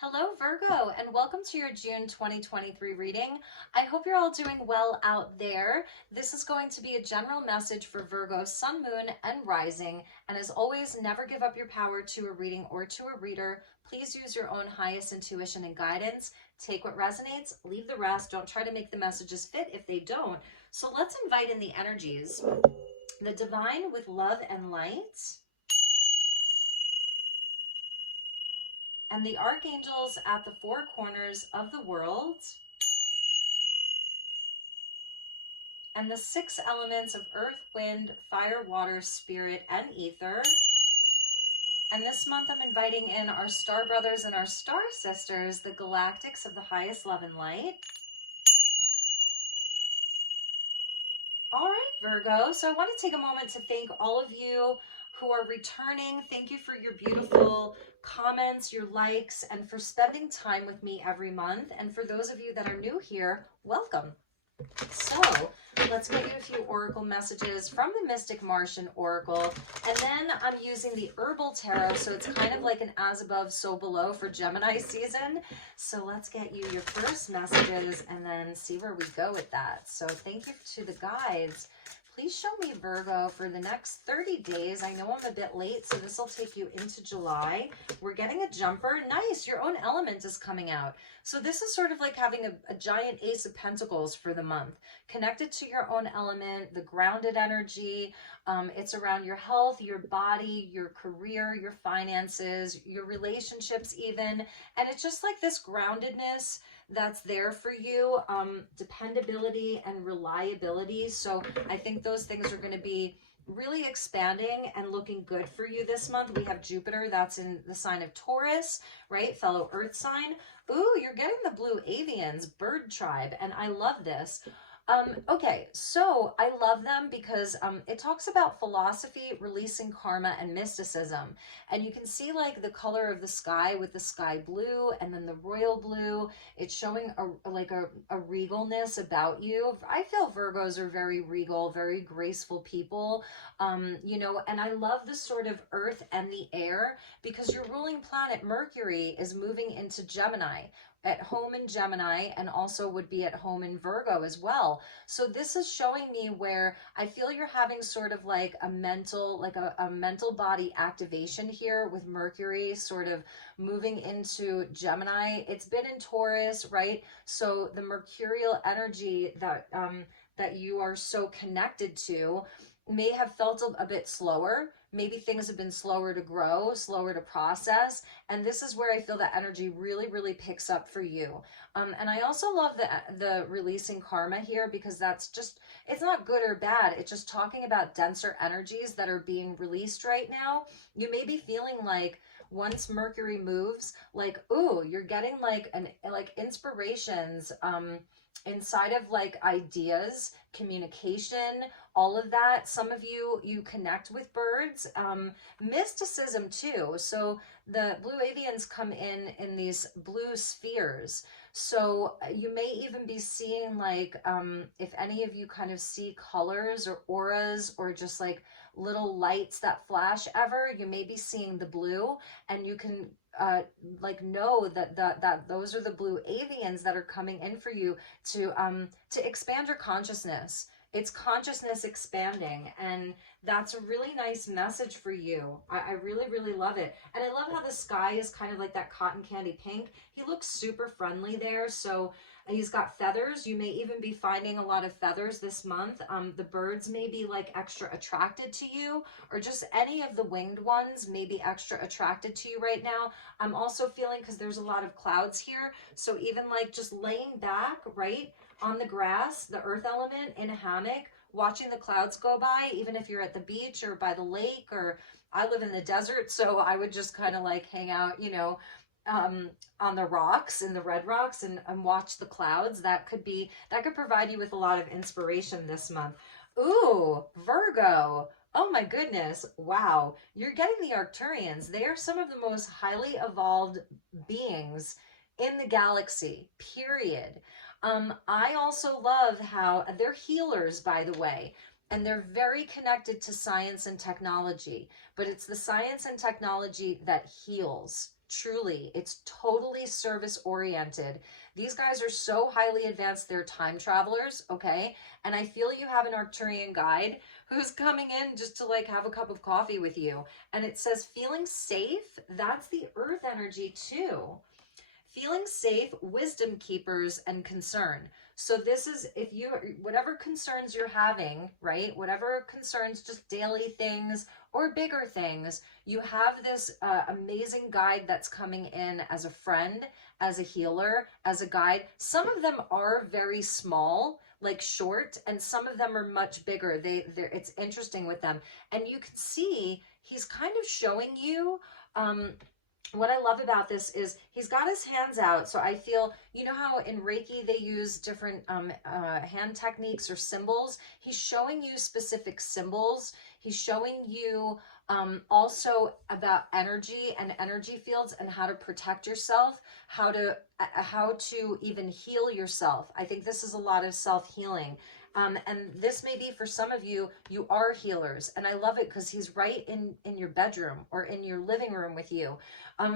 Hello, Virgo, and welcome to your June 2023 reading. I hope you're all doing well out there. This is going to be a general message for Virgo, Sun, Moon, and Rising. And as always, never give up your power to a reading or to a reader. Please use your own highest intuition and guidance. Take what resonates, leave the rest. Don't try to make the messages fit if they don't. So let's invite in the energies. The divine with love and light, and the archangels at the four corners of the world, and the six elements of earth, wind, fire, water, spirit, and ether. And this month I'm inviting in our star brothers and our star sisters, the galactics of the highest love and light. All right, Virgo. So I want to take a moment to thank all of you who are returning. Thank you for your beautiful comments, your likes, and for spending time with me every month. And for those of you that are new here, welcome. So let's get you a few oracle messages from the Mystic Martian Oracle. And then I'm using the Herbal Tarot, so it's kind of like an as above, so below for Gemini season. So let's get you your first messages and then see where we go with that. So thank you to the guides. Please show me Virgo for the next 30 days. I know I'm a bit late, so this will take you into July. We're getting a jumper. Nice, your own element is coming out. So this is sort of like having a giant Ace of Pentacles for the month. Connected to your own element, the grounded energy. It's around your health, your body, your career, your finances, your relationships even. And it's just like this groundedness that's there for you, dependability and reliability. So I think those things are going to be really expanding and looking good for you this month. We have Jupiter, that's in the sign of Taurus, right? Fellow earth sign. Ooh, you're getting the blue avians, bird tribe, and I love this. Okay, so I love them because it talks about philosophy, releasing karma, and mysticism. And you can see like the color of the sky with the sky blue and then the royal blue. It's showing a regalness about you. I feel Virgos are very regal, very graceful people, you know, and I love the sort of earth and the air because your ruling planet Mercury is moving into Gemini, at home in Gemini, and also would be at home in Virgo as well. So this is showing me where I feel you're having sort of like a mental, like a mental body activation here with Mercury sort of moving into Gemini. It's been in Taurus, right? So the mercurial energy that that you are so connected to may have felt a bit slower. Maybe things have been slower to grow, slower to process. And this is where I feel that energy really, really picks up for you. And I also love the releasing karma here because that's just, it's not good or bad. It's just talking about denser energies that are being released right now. You may be feeling like once Mercury moves, like, ooh, you're getting like inspirations, inside of like ideas, communication, all of that. Some of you connect with birds, mysticism too. So the blue avians come in these blue spheres. So you may even be seeing like, if any of you kind of see colors or auras or just like little lights that flash ever, you may be seeing the blue, and you can like know that those are the blue avians that are coming in for you to expand your consciousness. It's consciousness expanding, and that's a really nice message for you. I really, really love it. And I love how the sky is kind of like that cotton candy pink. He looks super friendly there. So he's got feathers. You may even be finding a lot of feathers this month. The birds may be like extra attracted to you, or just any of the winged ones may be extra attracted to you right now. I'm also feeling, because there's a lot of clouds here, so even like just laying back, right, on the grass, the earth element, in a hammock, watching the clouds go by, even if you're at the beach or by the lake, or I live in the desert, so I would just kind of like hang out, you know, on the rocks, in the red rocks, and watch the clouds. That could provide you with a lot of inspiration this month. Ooh, Virgo. Oh my goodness. Wow. You're getting the Arcturians. They are some of the most highly evolved beings in the galaxy, period. I also love how they're healers, by the way, and they're very connected to science and technology, but it's the science and technology that heals. Truly, it's totally service oriented. These guys are so highly advanced, they're time travelers, okay? And I feel you have an Arcturian guide who's coming in just to like have a cup of coffee with you. And it says feeling safe, that's the earth energy too. Feeling safe, wisdom keepers, and concern. So this is, if you, whatever concerns you're having, right? Whatever concerns, just daily things or bigger things, you have this amazing guide that's coming in as a friend, as a healer, as a guide. Some of them are very small, like short, and some of them are much bigger. It's interesting with them. And you can see he's kind of showing you, what I love about this is he's got his hands out. So I feel, you know how in Reiki they use different hand techniques or symbols? He's showing you specific symbols. He's showing you also about energy and energy fields and how to protect yourself, how to even heal yourself. I think this is a lot of self-healing. And this may be for some of you, you are healers. And I love it because he's right in your bedroom or in your living room with you.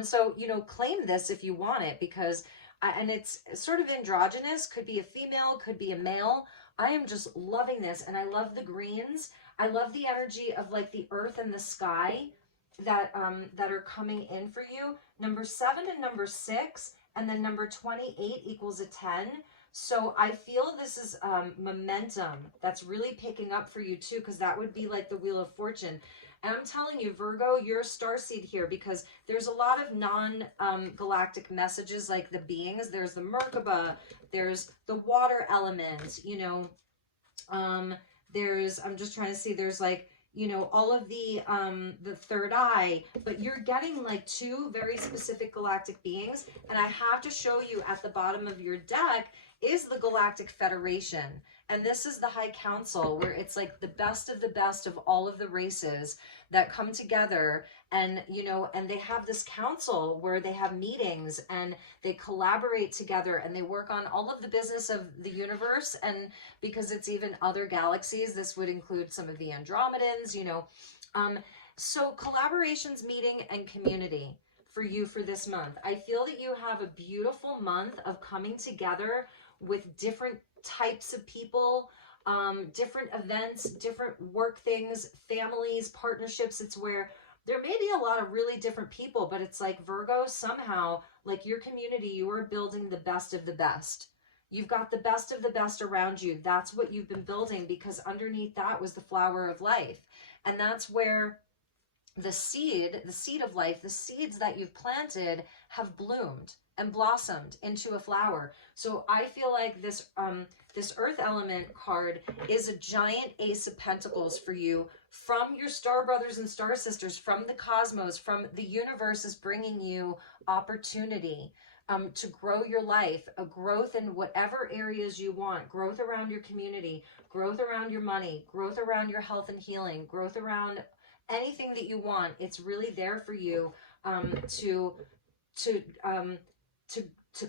So, you know, claim this if you want it, because, and it's sort of androgynous, could be a female, could be a male. I am just loving this. And I love the greens. I love the energy of like the earth and the sky that are coming in for you. Number 7 and number 6, and then number 28 equals a 10. So I feel this is momentum that's really picking up for you too, because that would be like the Wheel of Fortune. And I'm telling you, Virgo, you're a starseed here, because there's a lot of non-galactic messages, like the beings. There's the Merkaba, there's the water element, you know, there's, I'm just trying to see, there's like, you know, all of the third eye, but you're getting like 2 very specific galactic beings. And I have to show you at the bottom of your deck is the Galactic Federation. And this is the High Council, where it's like the best of all of the races that come together, and, you know, and they have this council where they have meetings and they collaborate together and they work on all of the business of the universe. And because it's even other galaxies, this would include some of the Andromedans, you know. So collaborations, meeting, and community for you for this month. I feel that you have a beautiful month of coming together with different types of people, different events, different work things, families, partnerships. It's where there may be a lot of really different people, but it's like, Virgo, somehow, like your community, you are building the best of the best. You've got the best of the best around you. That's what you've been building, because underneath that was the flower of life. And that's where the seed of life, the seeds that you've planted have bloomed and blossomed into a flower. So I feel like this this earth element card is a giant Ace of Pentacles for you, from your star brothers and star sisters, from the cosmos, from the universe, is bringing you opportunity to grow your life, a growth in whatever areas you want, growth around your community, growth around your money, growth around your health and healing, growth around anything that you want. It's really there for you to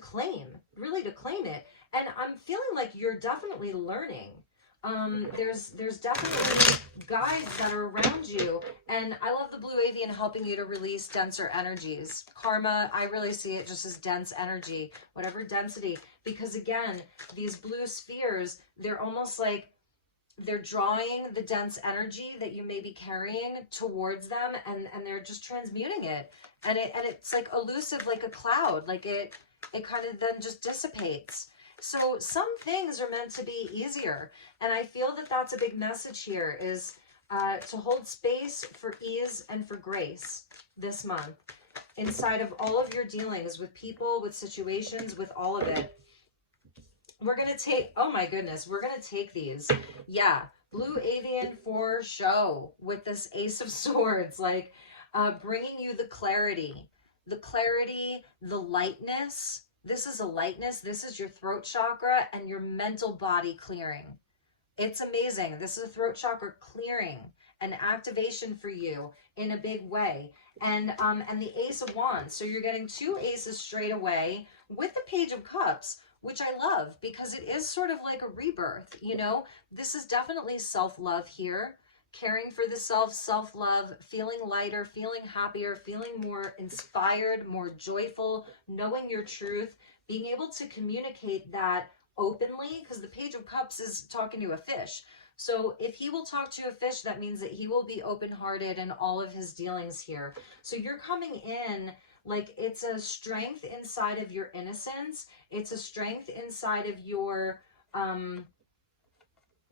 claim, really to claim it. And I'm feeling like you're definitely learning. There's definitely guides that are around you. And I love the blue avian helping you to release denser energies. Karma, I really see it just as dense energy, whatever density. Because again, these blue spheres, they're almost like they're drawing the dense energy that you may be carrying towards them, and they're just transmuting it. And it's like elusive, like a cloud, like it kind of then just dissipates. So some things are meant to be easier. And I feel that that's a big message here, is to hold space for ease and for grace this month inside of all of your dealings with people, with situations, with all of it. We're going to take, oh my goodness, we're going to take these. Yeah, blue avian for show with this Ace of Swords, like bringing you the clarity, the lightness. This is a lightness. This is your throat chakra and your mental body clearing. It's amazing. This is a throat chakra clearing and activation for you in a big way. And the Ace of Wands. So you're getting 2 aces straight away with the Page of Cups, which I love, because it is sort of like a rebirth, you know? This is definitely self-love here. caring for the self, self-love, feeling lighter, feeling happier, feeling more inspired, more joyful, knowing your truth, being able to communicate that openly, because the Page of Cups is talking to a fish. So if he will talk to a fish, that means that he will be open-hearted in all of his dealings here. So you're coming in like it's a strength inside of your innocence. It's a strength inside of your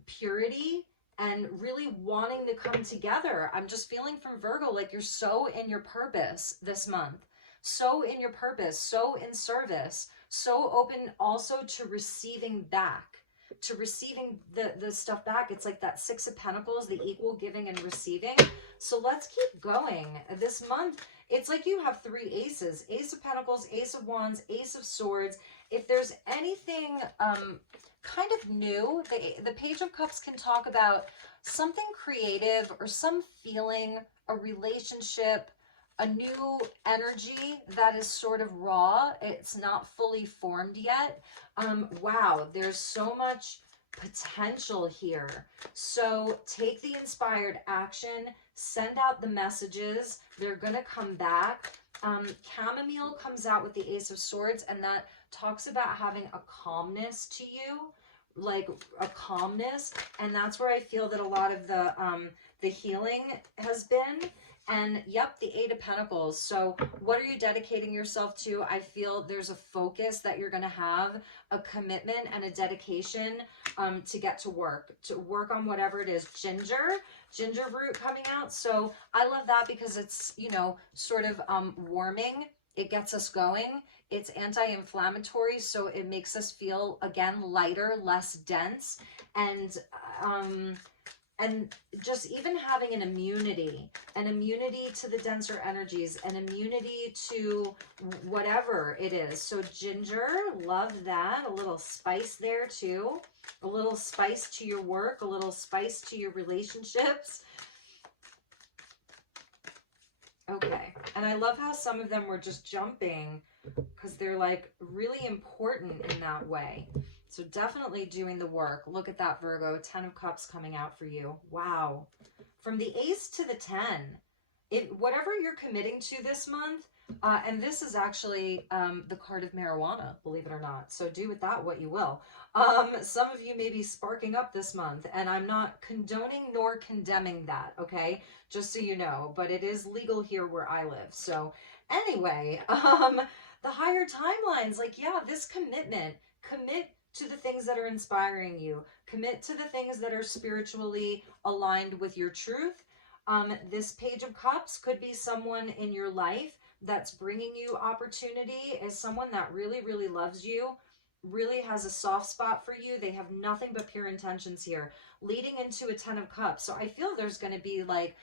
purity and really wanting to come together. I'm just feeling from Virgo like you're so in your purpose this month. So in your purpose, so in service, so open also to receiving back, to receiving the stuff back. It's like that Six of Pentacles, the equal giving and receiving. So let's keep going. This month, it's like you have three aces: Ace of Pentacles, Ace of Wands, Ace of Swords. If there's anything kind of new, the Page of Cups can talk about something creative or some feeling, a relationship, a new energy that is sort of raw. It's not fully formed yet. Wow, there's so much potential here. So take the inspired action, send out the messages. They're going to come back. Chamomile comes out with the Ace of Swords, and that talks about having a calmness to you, like a calmness. And that's where I feel that a lot of the healing has been. And yep, the Eight of Pentacles. So what are you dedicating yourself to? I feel there's a focus that you're going to have, a commitment and a dedication to get to work on whatever it is. Ginger root coming out. So I love that because it's, you know, sort of warming. It gets us going. It's anti-inflammatory, so it makes us feel, again, lighter, less dense, and just even having an immunity to the denser energies, an immunity to whatever it is. So ginger, love that. A little spice there too. A little spice to your work, a little spice to your relationships. Okay, and I love how some of them were just jumping because they're like really important in that way. So definitely doing the work. Look at that, Virgo. 10 of Cups coming out for you. Wow. From the Ace to the 10. Whatever you're committing to this month, and this is actually the card of marijuana, believe it or not. So do with that what you will. Some of you may be sparking up this month, and I'm not condoning nor condemning that, okay? Just so you know. But it is legal here where I live. So anyway, the higher timelines, like, yeah, this commitment. Commit to the things that are inspiring you. Commit to the things that are spiritually aligned with your truth. This Page of Cups could be someone in your life that's bringing you opportunity, is someone that really, really loves you, really has a soft spot for you. They have nothing but pure intentions here, leading into a 10 of Cups. So I feel there's going to be like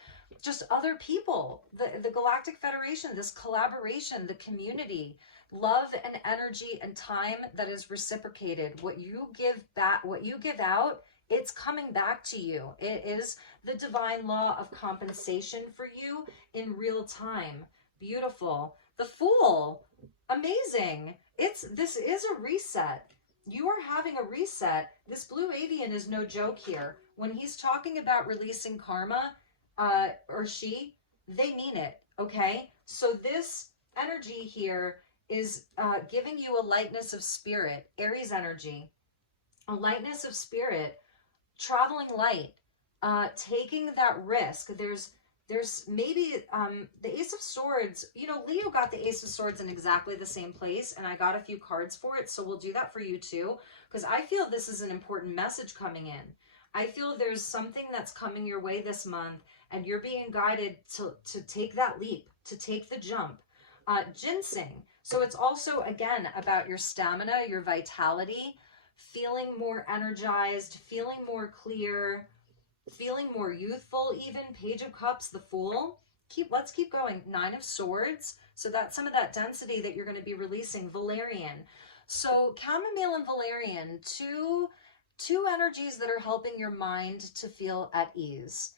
just other people, the Galactic Federation, this collaboration, the community, love and energy and time that is reciprocated. What you give back, what you give out, it's coming back to you. It is the divine law of compensation for you in real time. Beautiful. The Fool. Amazing. This is a reset. You are having a reset. This blue avian is no joke here. When he's talking about releasing karma, or she, they mean it, okay? So this energy here is giving you a lightness of spirit, Aries energy, a lightness of spirit, traveling light, taking that risk. There's maybe the Ace of Swords, you know, Leo got the Ace of Swords in exactly the same place, and I got a few cards for it, so we'll do that for you too, because I feel this is an important message coming in. I feel there's something that's coming your way this month, and you're being guided to take that leap, to take the jump. Ginseng. So it's also, again, about your stamina, your vitality, feeling more energized, feeling more clear, feeling more youthful even. Page of Cups, the Fool. Let's keep going. 9 of Swords. So that's some of that density that you're going to be releasing. Valerian. So chamomile and valerian, two energies that are helping your mind to feel at ease.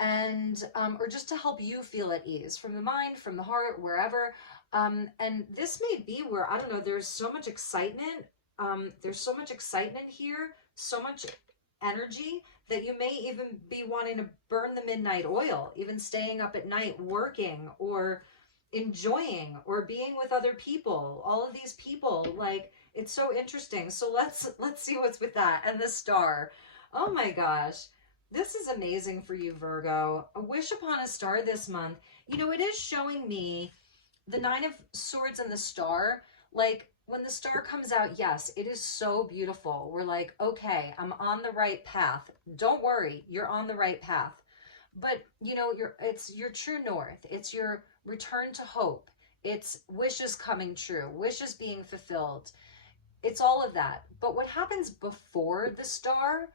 And or just to help you feel at ease from the mind, from the heart, wherever. And this may be where, I don't know, there's so much excitement. There's so much excitement here, so much energy that you may even be wanting to burn the midnight oil, even staying up at night working or enjoying or being with other people. All of these people, like, it's so interesting. So let's see what's with that. And the star. Oh my gosh. This is amazing for you, Virgo. A wish upon a star this month. You know, it is showing me the Nine of Swords and the star. Like, when the star comes out, yes, it is so beautiful. We're like, okay, I'm on the right path. Don't worry, you're on the right path. But you know, it's your true north. It's your return to hope. It's wishes coming true, wishes being fulfilled. It's all of that. But what happens before the star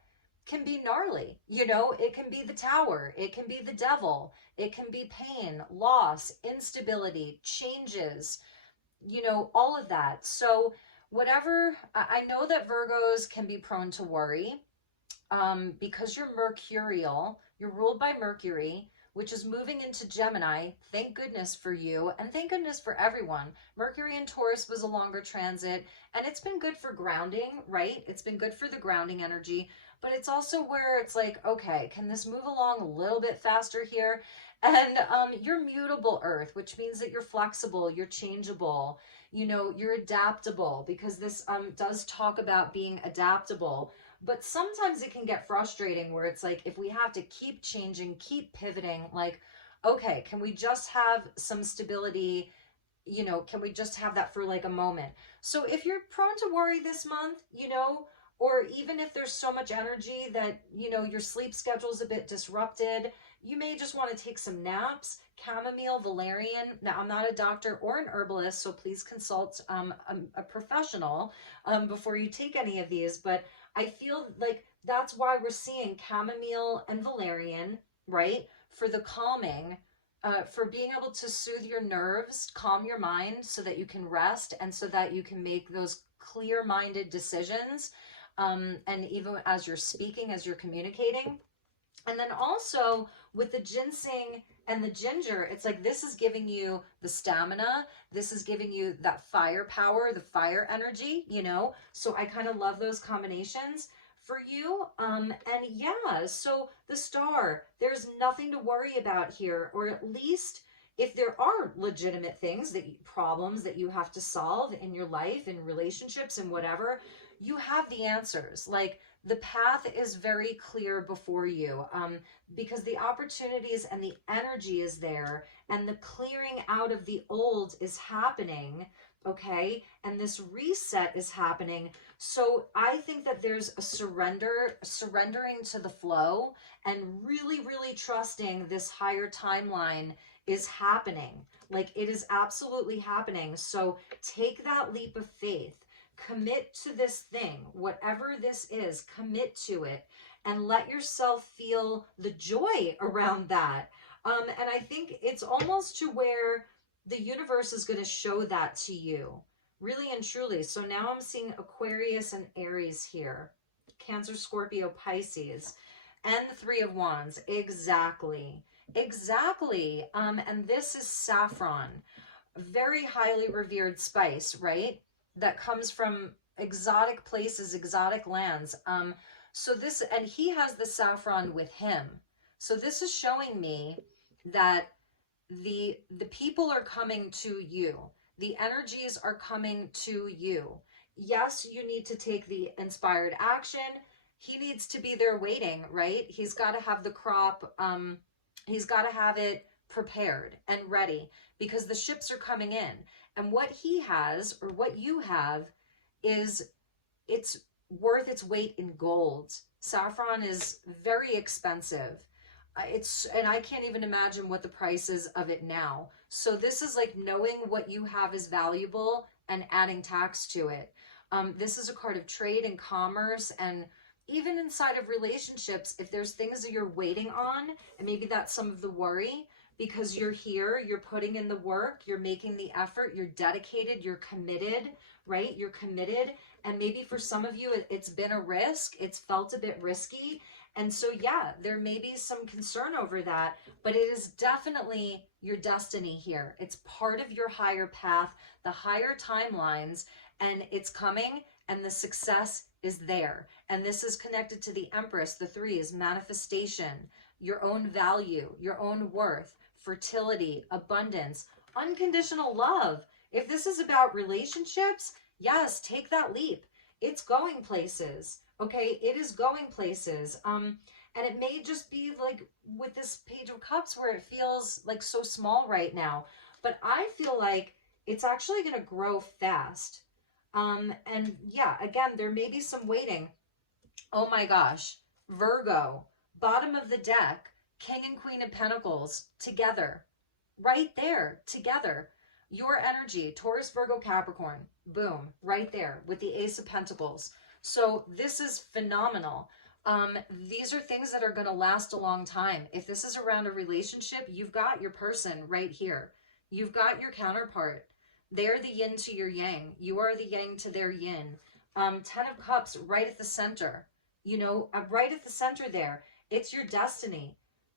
can be gnarly. You know, it can be the tower, it can be the devil, it can be pain, loss, instability, changes, you know, all of that. So whatever, I know that Virgos can be prone to worry, because you're mercurial, you're ruled by Mercury, which is moving into Gemini. Thank goodness for you, and thank goodness for everyone. Mercury in Taurus was a longer transit, and it's been good for grounding, right? It's been good for the grounding energy, but it's also where it's like, okay, can this move along a little bit faster here? And you're mutable Earth, which means that you're flexible, you're changeable, you know, you're adaptable, because this does talk about being adaptable. But sometimes it can get frustrating where it's like, if we have to keep changing, keep pivoting, like, okay, can we just have some stability? You know, can we just have that for like a moment? So if you're prone to worry this month, you know, or even if there's so much energy that, you know, your sleep schedule's a bit disrupted, you may just want to take some naps. Chamomile, valerian. Now, I'm not a doctor or an herbalist, so please consult a professional before you take any of these. But I feel like that's why we're seeing chamomile and valerian, right? For the calming, for being able to soothe your nerves, calm your mind so that you can rest and so that you can make those clear-minded decisions. And even as you're speaking, as you're communicating. And then also with the ginseng and the ginger, it's like this is giving you the stamina. This is giving you that fire power, the fire energy, you know. So I kind of love those combinations for you. And yeah, so the star, there's nothing to worry about here, or at least if there are legitimate things, problems that you have to solve in your life, in relationships and whatever, you have the answers. Like, the path is very clear before you, because the opportunities and the energy is there, and the clearing out of the old is happening, okay? And this reset is happening. So I think that there's a surrendering to the flow, and really, really trusting this higher timeline is happening. Like, it is absolutely happening. So take that leap of faith. Commit to this thing, whatever this is, commit to it, and let yourself feel the joy around that. And I think it's almost to where the universe is going to show that to you, really and truly. So now I'm seeing Aquarius and Aries here, Cancer, Scorpio, Pisces, and the Three of Wands. Exactly. Exactly. And this is saffron, very highly revered spice, right? That comes from exotic places, exotic lands. So this, and he has the saffron with him. So this is showing me that the people are coming to you. The energies are coming to you. Yes, you need to take the inspired action. He needs to be there waiting, right? He's got to have the crop. He's got to have it prepared and ready, because the ships are coming in. And what he has, or what you have, is it's worth its weight in gold. Saffron is very expensive. And I can't even imagine what the price is of it now. So this is like knowing what you have is valuable and adding tax to it. This is a card of trade and commerce, and even inside of relationships, if there's things that you're waiting on, and maybe that's some of the worry, because you're here, you're putting in the work, you're making the effort, you're dedicated, you're committed, right? You're committed. And maybe for some of you, it's been a risk. It's felt a bit risky. And so, yeah, there may be some concern over that, but it is definitely your destiny here. It's part of your higher path, the higher timelines, and it's coming, and the success is there. And this is connected to the Empress, the threes, manifestation, your own value, your own worth, fertility, abundance, unconditional love. If this is about relationships, yes, take that leap. It's going places. Okay, it is going places. And it may just be like with this Page of Cups where it feels like so small right now, but I feel like it's actually going to grow fast. And yeah, again, there may be some waiting. Oh my gosh, Virgo, bottom of the deck, King and Queen of Pentacles together, right there, together. Your energy, Taurus, Virgo, Capricorn, boom, right there with the Ace of Pentacles. So this is phenomenal. These are things that are going to last a long time. If this is around a relationship, you've got your person right here. You've got your counterpart. They're the yin to your yang. You are the yang to their yin. 10 of Cups right at the center. You know, right at the center there. It's your destiny.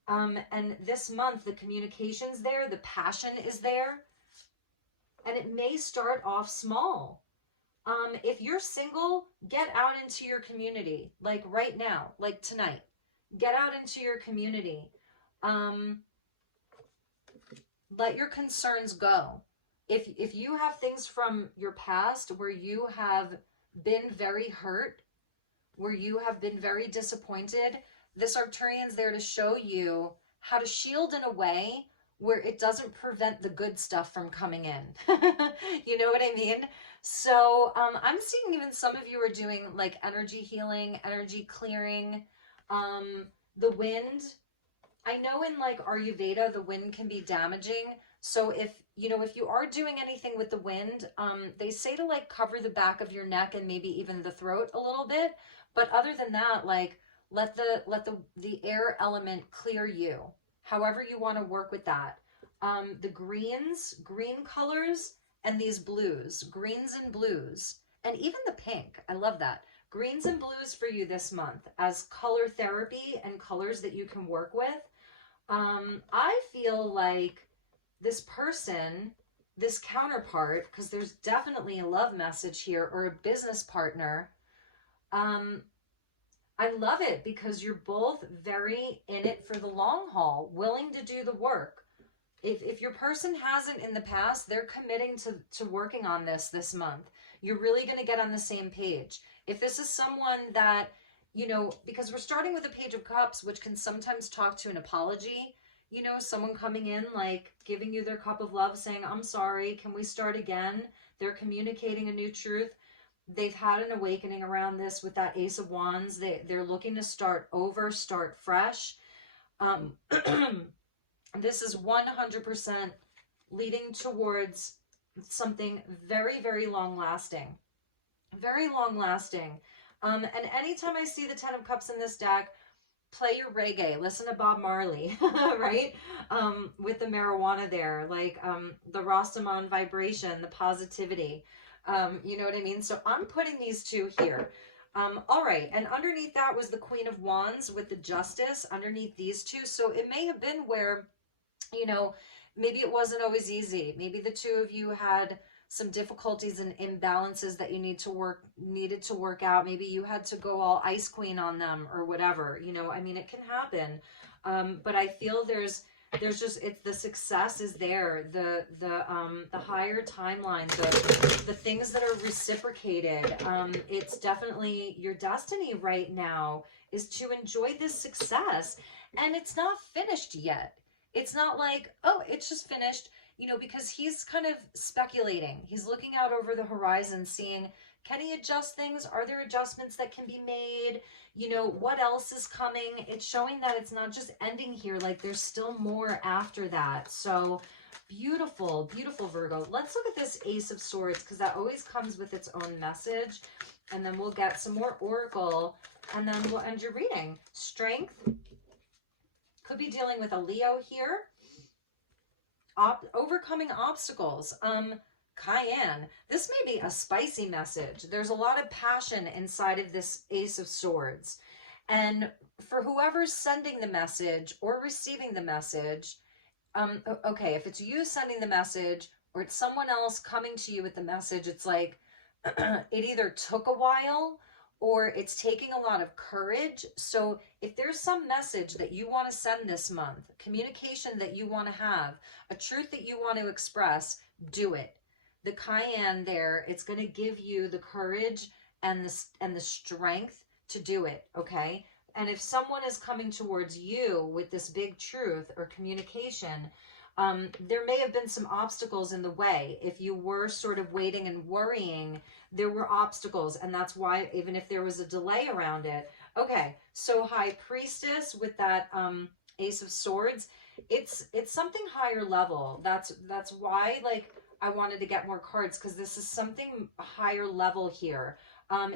And this month, the communication's there. The passion is there. And it may start off small. If you're single, get out into your community, like right now, like tonight. Get out into your community. Let your concerns go. If you have things from your past where you have been very hurt, where you have been very disappointed, this Arcturian's there to show you how to shield in a way where it doesn't prevent the good stuff from coming in. You know what I mean? So I'm seeing even some of you are doing like energy healing, energy clearing. The wind, I know in like Ayurveda, the wind can be damaging. So if you are doing anything with the wind, they say to like cover the back of your neck and maybe even the throat a little bit. But other than that, like let the air element clear you. However you want to work with that. The green colors, and these blues, greens and blues, and even the pink. I love that. Greens and blues for you this month as color therapy and colors that you can work with. I feel like this person, this counterpart, because there's definitely a love message here, or a business partner. I love it because you're both very in it for the long haul, willing to do the work. If your person hasn't in the past, they're committing to working on this month. You're really going to get on the same page. If this is someone that, because we're starting with a Page of Cups, which can sometimes talk to an apology, someone coming in, like giving you their cup of love, saying, I'm sorry, can we start again? They're communicating a new truth. They've had an awakening around this with that Ace of Wands. They're looking to start over, start fresh. This is 100% leading towards something very, very long lasting. Very long lasting. And anytime I see the 10 of Cups in this deck, play your reggae, listen to Bob Marley, right? With the marijuana there, like the Rastaman vibration, the positivity. You know what I mean? So I'm putting these two here. All right, and underneath that was the Queen of Wands with the Justice underneath these two. So it may have been where, maybe it wasn't always easy. Maybe the two of you had some difficulties and imbalances that you needed to work out. Maybe you had to go all Ice Queen on them or whatever. I mean, it can happen. But I feel there's just, the success is there. The higher timeline, the things that are reciprocated. It's definitely your destiny right now is to enjoy this success, and it's not finished yet. It's not like, oh, it's just finished, because he's kind of speculating. He's looking out over the horizon, seeing, can he adjust things? Are there adjustments that can be made? What else is coming? It's showing that it's not just ending here. Like there's still more after that. So beautiful, beautiful Virgo. Let's look at this Ace of Swords, because that always comes with its own message. And then we'll get some more Oracle, and then we'll end your reading. Strength. Could be dealing with a Leo here. Overcoming obstacles. Cayenne. This may be a spicy message. There's a lot of passion inside of this Ace of Swords. And for whoever's sending the message or receiving the message, okay, if it's you sending the message or it's someone else coming to you with the message, it's like it either took a while or it's taking a lot of courage. So if there's some message that you want to send this month, communication that you want to have, a truth that you want to express, do it. The cayenne there, it's going to give you the courage and the strength to do it, okay? And if someone is coming towards you with this big truth or communication, there may have been some obstacles in the way. If you were sort of waiting and worrying, there were obstacles, and that's why even if there was a delay around it. Okay, so High Priestess with that Ace of Swords, it's something higher level. That's why, like, I wanted to get more cards, because this is something higher level here.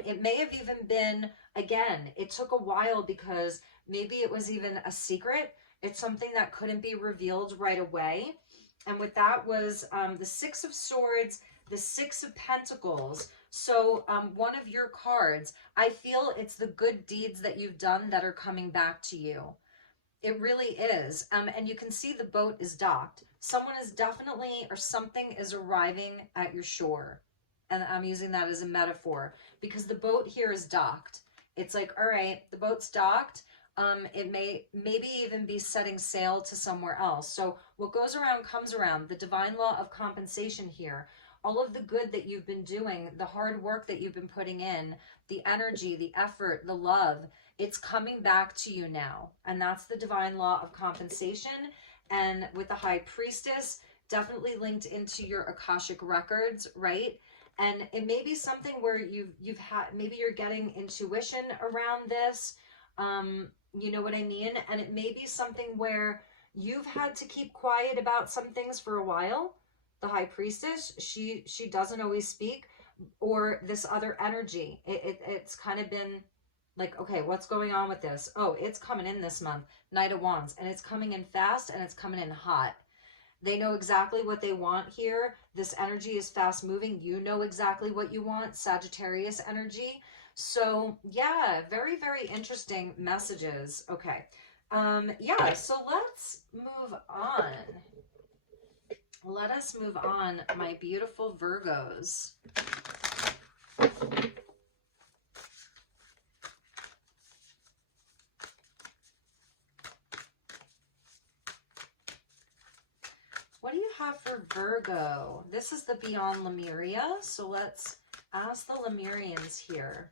It may have even been, again, it took a while because maybe it was even a secret. It's something that couldn't be revealed right away. And with that was the Six of Swords, the Six of Pentacles. So one of your cards, I feel it's the good deeds that you've done that are coming back to you. It really is. And you can see the boat is docked. Someone is definitely, or something is arriving at your shore. And I'm using that as a metaphor because the boat here is docked. It's like, all right, the boat's docked. It may maybe even be setting sail to somewhere else. So what goes around comes around. The divine law of compensation here. All of the good that you've been doing, the hard work that you've been putting in, the energy, the effort, the love, it's coming back to you now. And that's the divine law of compensation. And with the High Priestess, definitely linked into your Akashic records, right? And it may be something where you've had, maybe you're getting intuition around this. You know what I mean? And it may be something where you've had to keep quiet about some things for a while. The High Priestess, she doesn't always speak, or this other energy. It's kind of been like, okay, what's going on with this? Oh, it's coming in this month. Knight of Wands, and it's coming in fast and it's coming in hot. They know exactly what they want here. This energy is fast moving. You know exactly what you want. Sagittarius energy. So yeah, very, very interesting messages. Okay. Yeah, so let's move on. Let us move on, my beautiful Virgos. What do you have for Virgo? This is the Beyond Lemuria, so let's ask the Lemurians here.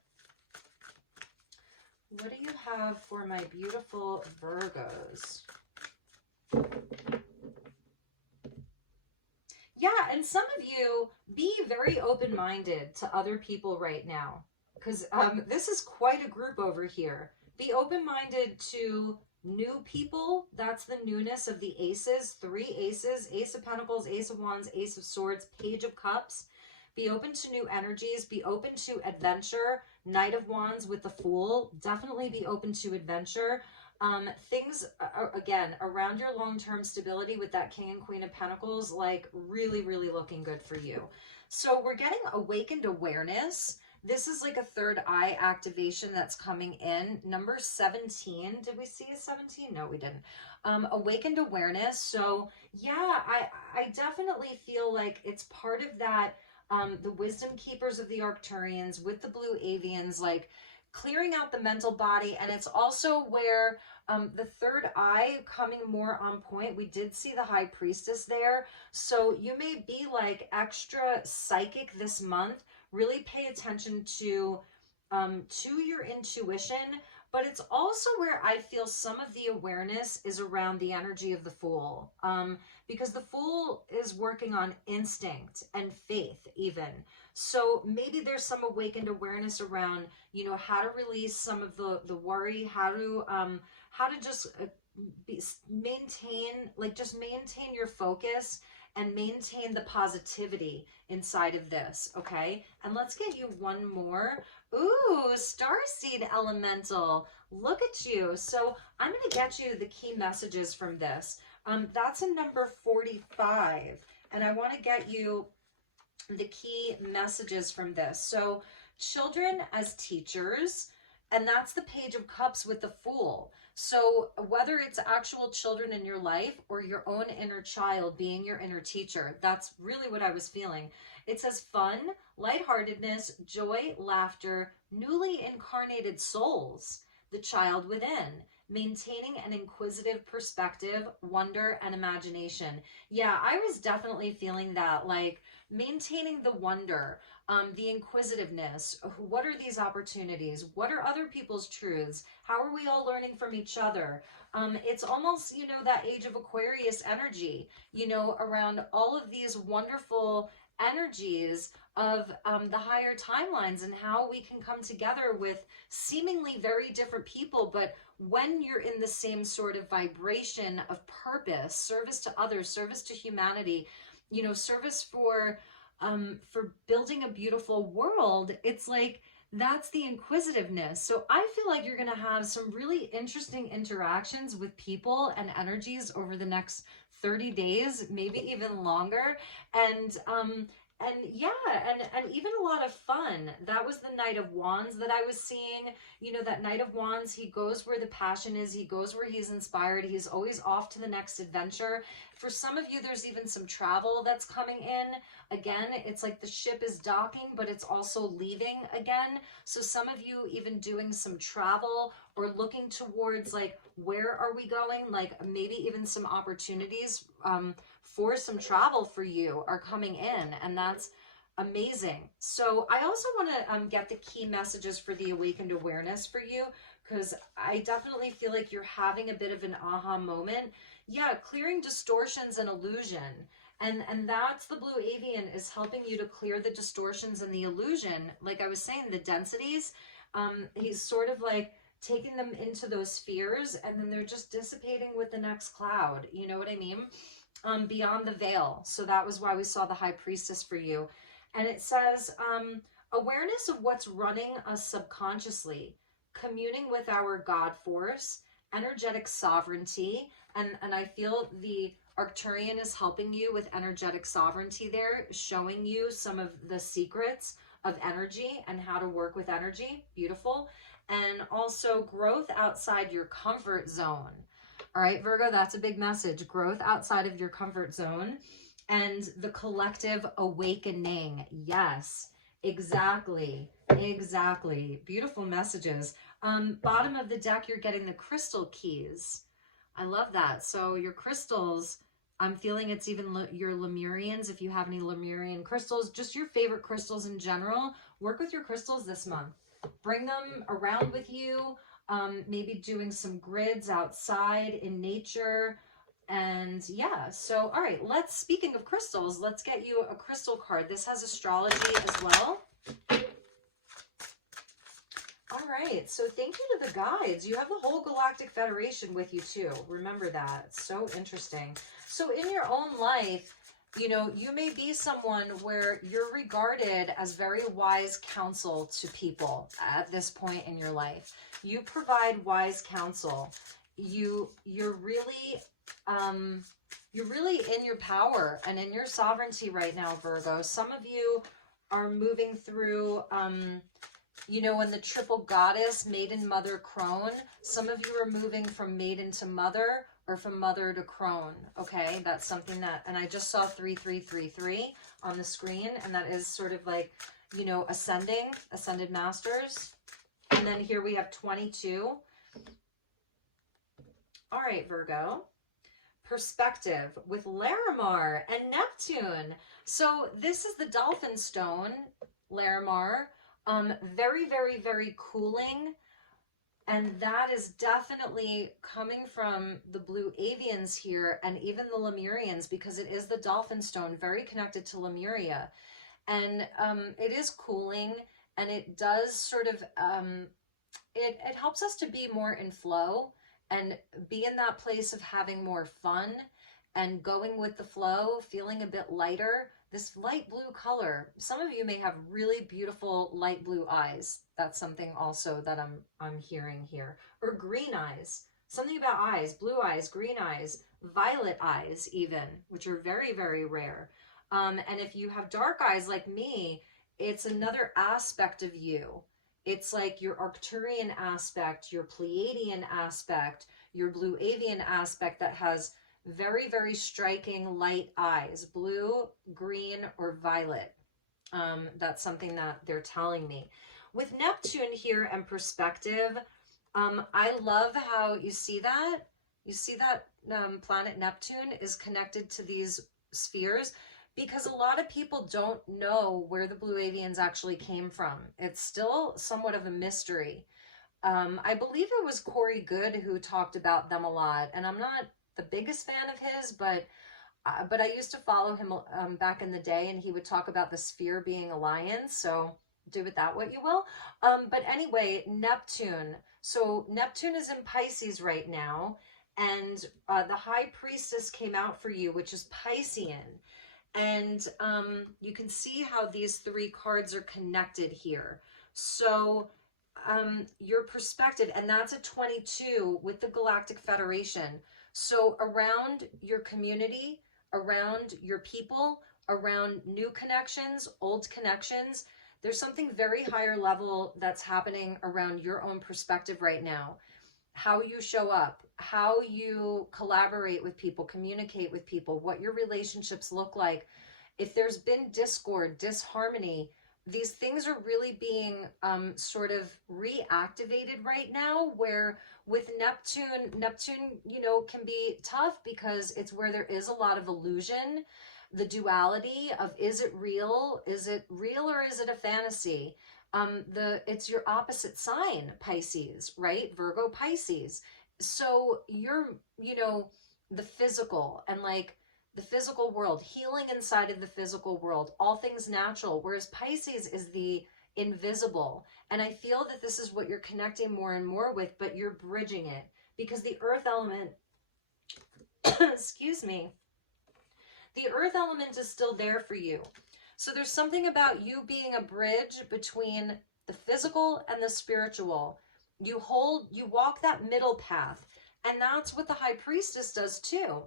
What do you have for my beautiful Virgos? Yeah, and some of you, be very open-minded to other people right now, because this is quite a group over here. Be open-minded to new people. That's the newness of the aces. 3 aces, Ace of Pentacles, Ace of Wands, Ace of Swords, Page of Cups. Be open to new energies. Be open to adventure. Knight of Wands with the Fool. Definitely be open to adventure. Things, again, around your long-term stability with that King and Queen of Pentacles, like really, really looking good for you. So we're getting awakened awareness. This is like a third eye activation that's coming in. Number 17. Did we see a 17? No, we didn't. Awakened awareness. So yeah, I definitely feel like it's part of that, the wisdom keepers of the Arcturians with the blue avians, like clearing out the mental body. And it's also where the third eye coming more on point. We did see the High Priestess there. So you may be like extra psychic this month. Really pay attention to your intuition, but it's also where I feel some of the awareness is around the energy of the Fool, because the Fool is working on instinct and faith even. So maybe there's some awakened awareness around, you know, how to release some of the worry, how to just maintain your focus and maintain the positivity inside of this, okay? And let's get you one more. Ooh, Starseed Elemental. Look at you. So I'm going to get you the key messages from this. That's a number 45. And I want to get you the key messages from this. So children as teachers, And that's the Page of Cups with the Fool. So whether it's actual children in your life or your own inner child being your inner teacher, that's really what I was feeling. It says fun, lightheartedness, joy, laughter, newly incarnated souls, the child within, maintaining an inquisitive perspective, wonder, and imagination. Yeah, I was definitely feeling that, like maintaining the wonder, the inquisitiveness. What are these opportunities? What are other people's truths? How are we all learning from each other? It's almost, you know, that age of Aquarius energy, you know, around all of these wonderful energies of the higher timelines and how we can come together with seemingly very different people, but when you're in the same sort of vibration of purpose, service to others, service to humanity, you know, service for building a beautiful world, it's like that's the inquisitiveness. So I feel like you're going to have some really interesting interactions with people and energies over the next 30 days, maybe even longer. And yeah, and even a lot of fun. That was the Knight of Wands that I was seeing. You know, that Knight of Wands, he goes where the passion is, he goes where he's inspired, he's always off to the next adventure. For some of you, there's even some travel that's coming in. Again, it's like the ship is docking, but it's also leaving again. So some of you even doing some travel or looking towards like, where are we going? Like maybe even some opportunities for some travel for you are coming in, and that's amazing. So I also want to get the key messages for the awakened awareness for you, because I definitely feel like you're having a bit of an aha moment. Yeah, clearing distortions and illusion. And that's the blue avian is helping you to clear the distortions and the illusion. Like I was saying, the densities, he's sort of like taking them into those spheres, and then they're just dissipating with the next cloud. You know what I mean? Beyond the veil. So that was why we saw the High Priestess for you. And it says, awareness of what's running us subconsciously, communing with our God force, energetic sovereignty. And I feel the Arcturian is helping you with energetic sovereignty there, showing you some of the secrets of energy and how to work with energy. Beautiful. And also growth outside your comfort zone. All right, Virgo, that's a big message. Growth outside of your comfort zone and the collective awakening. Yes, exactly. Exactly. Beautiful messages. Bottom of the deck, you're getting the crystal keys. I love that. So your crystals, I'm feeling it's even your Lemurians. If you have any Lemurian crystals, just your favorite crystals in general, work with your crystals this month. Bring them around with you. Maybe doing some grids outside in nature. And yeah, so all right, speaking of crystals, let's get you a crystal card. This has astrology as well. All right, so thank you to the guides. You have the whole Galactic Federation with you too. Remember that. It's so interesting. So in your own life, you know, you may be someone where you're regarded as very wise counsel to people at this point in your life. You provide wise counsel. You're really in your power and in your sovereignty right now, Virgo. Some of you are moving through, you know, in the triple goddess, maiden, mother, crone. Some of you are moving from maiden to mother, or from mother to crone. Okay, that's something that, and I just saw 3333 on the screen, and that is sort of like, you know, ascended masters. And then here we have 22. All right, Virgo. Perspective with Larimar and Neptune. So this is the Dolphin Stone, Larimar. Very, very, very cooling. And that is definitely coming from the blue avians here and even the Lemurians, because it is the Dolphin Stone, very connected to Lemuria. And it is cooling, and it does sort of, it helps us to be more in flow and be in that place of having more fun and going with the flow, feeling a bit lighter. This light blue color, some of you may have really beautiful light blue eyes. That's something also that I'm hearing here. Or green eyes, something about eyes, blue eyes, green eyes, violet eyes even, which are very, very rare. And if you have dark eyes like me, it's another aspect of you. It's like your Arcturian aspect, your Pleiadian aspect, your blue avian aspect that has very, very striking light eyes, blue, green, or violet. That's something that they're telling me. With Neptune here and perspective, I love how you see that. You see that planet Neptune is connected to these spheres, because a lot of people don't know where the blue avians actually came from. It's still somewhat of a mystery. I believe it was Corey Good who talked about them a lot, and I'm not the biggest fan of his, but I used to follow him back in the day, and he would talk about the sphere being a lion. So do with that what you will. But anyway, Neptune. So Neptune is in Pisces right now, and the High Priestess came out for you, which is Piscean. And you can see how these three cards are connected here. So your perspective, and that's a 22 with the Galactic Federation. So around your community, around your people, around new connections, old connections, there's something very higher level that's happening around your own perspective right now. How you show up, how you collaborate with people, communicate with people, what your relationships look like. If there's been discord, disharmony, these things are really being sort of reactivated right now, where with Neptune, you know, can be tough because it's where there is a lot of illusion, the duality of, is it real? Is it real or is it a fantasy? It's your opposite sign, Pisces, right? Virgo, Pisces. So you're, you know, the physical and like the physical world, healing inside of the physical world, all things natural, whereas Pisces is the invisible. And I feel that this is what you're connecting more and more with, but you're bridging it because the earth element, excuse me, the earth element is still there for you. So there's something about you being a bridge between the physical and the spiritual. You walk that middle path. And that's what the High Priestess does too.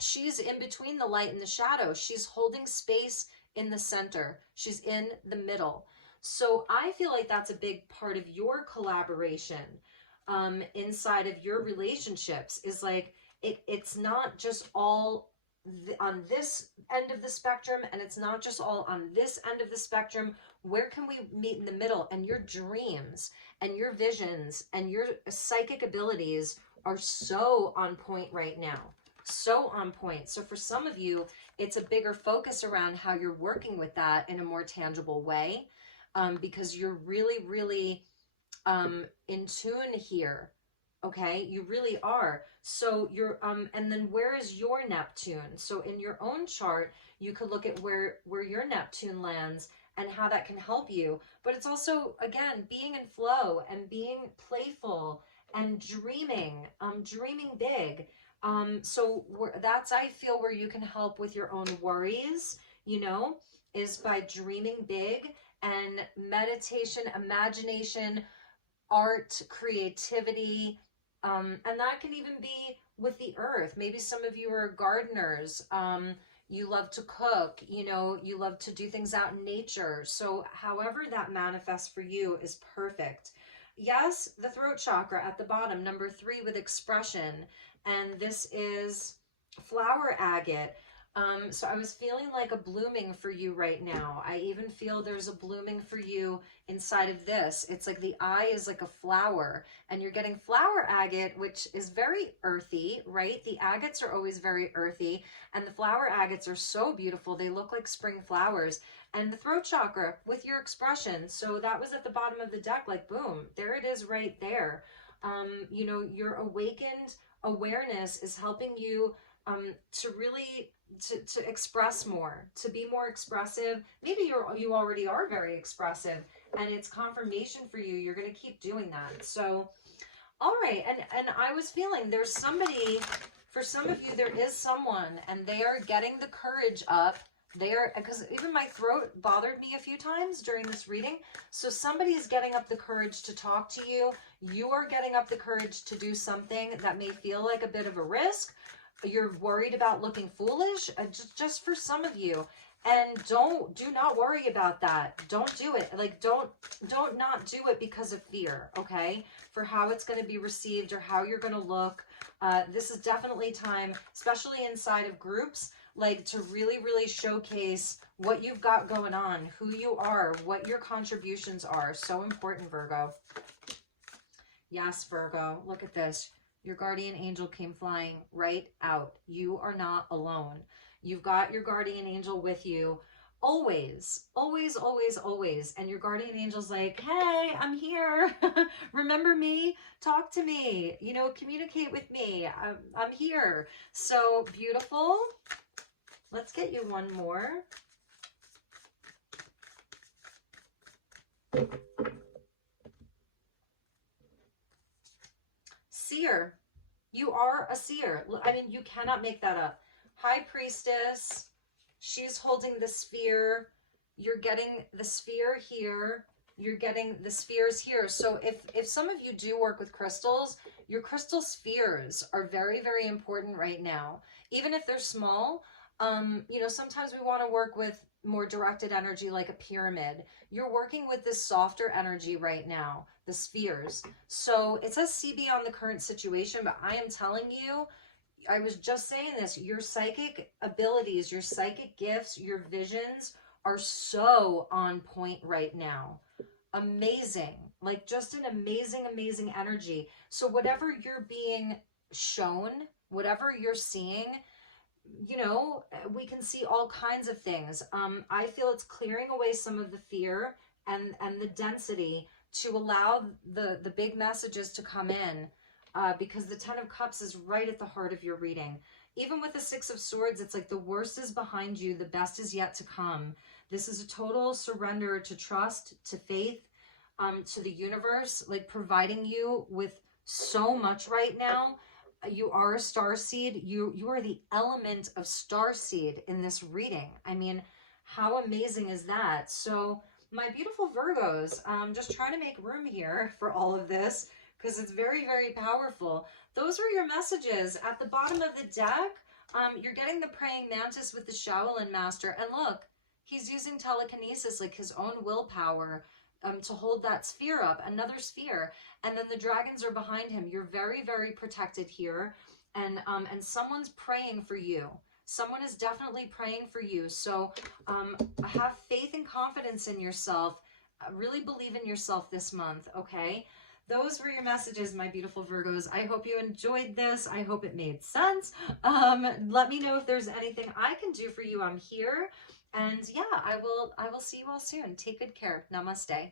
She's in between the light and the shadow. She's holding space in the center. She's in the middle. So I feel like that's a big part of your collaboration inside of your relationships, is like, it's not just all on this end of the spectrum, and it's not just all on this end of the spectrum. Where can we meet in the middle? And your dreams and your visions and your psychic abilities are so on point right now. So on point. So for some of you, it's a bigger focus around how you're working with that in a more tangible way, because you're really, really in tune here. Okay, you really are. So you're and then where is your Neptune? So in your own chart, you could look at where your Neptune lands and how that can help you. But it's also, again, being in flow and being playful and dreaming big. So that's, I feel, where you can help with your own worries, you know, is by dreaming big, and meditation, imagination, art, creativity, and that can even be with the earth. Maybe some of you are gardeners. You love to cook, you know, you love to do things out in nature. So however that manifests for you is perfect. Yes, the throat chakra at the bottom, number 3 with expression. And this is flower agate. So I was feeling like a blooming for you right now. I even feel there's a blooming for you inside of this. It's like the eye is like a flower, and you're getting flower agate, which is very earthy, right? The agates are always very earthy, and the flower agates are so beautiful. They look like spring flowers. And the throat chakra with your expression. So that was at the bottom of the deck, like boom, there it is right there. You know, your awakened awareness is helping you to really to express more, to be more expressive. Maybe you already are very expressive, and it's confirmation for you. You're going to keep doing that. So, all right. And I was feeling there's somebody, for some of you, there is someone, and they are getting the courage up. Because even my throat bothered me a few times during this reading. So somebody is getting up the courage to talk to you. You are getting up the courage to do something that may feel like a bit of a risk. You're worried about looking foolish, just for some of you. And do not worry about that. Don't do it. Like, don't not do it because of fear, okay? For how it's going to be received or how you're going to look. This is definitely time, especially inside of groups, like to really, really showcase what you've got going on, who you are, what your contributions are. So important, Virgo. Yes, Virgo, look at this. Your guardian angel came flying right out. You are not alone. You've got your guardian angel with you always, always, always, always. And your guardian angel's like, hey, I'm here. Remember me? Talk to me. You know, communicate with me. I'm here. So beautiful. Let's get you one more. Seer. You are a seer. I mean, you cannot make that up. High Priestess. She's holding the sphere. You're getting the sphere here. You're getting the spheres here. So if some of you do work with crystals, your crystal spheres are very, very important right now. Even if they're small, you know, sometimes we want to work with more directed energy like a pyramid. You're working with this softer energy right now, the spheres. So it says see beyond the current situation, but I am telling you, I was just saying this, your psychic abilities, your psychic gifts, your visions are so on point right now. Amazing. Like just an amazing, amazing energy. So whatever you're being shown, whatever you're seeing, you know, we can see all kinds of things. I feel it's clearing away some of the fear and the density to allow the big messages to come in, because the Ten of Cups is right at the heart of your reading. Even with the Six of Swords, it's like the worst is behind you, the best is yet to come. This is a total surrender to trust, to faith, to the universe, like providing you with so much right now. You are a starseed. You are the element of starseed in this reading. I mean, how amazing is that? So my beautiful Virgos, just trying to make room here for all of this because it's very, very powerful. Those are your messages. At the bottom of the deck, you're getting the praying mantis with the Shaolin master. And look, he's using telekinesis, like his own willpower, to hold that sphere up, another sphere. And then the dragons are behind him. You're very, very protected here. And someone's praying for you. Someone is definitely praying for you. So have faith and confidence in yourself. Really believe in yourself this month, okay? Those were your messages, my beautiful Virgos. I hope you enjoyed this. I hope it made sense. Let me know if there's anything I can do for you. I'm here. And yeah, I will see you all soon. Take good care. Namaste.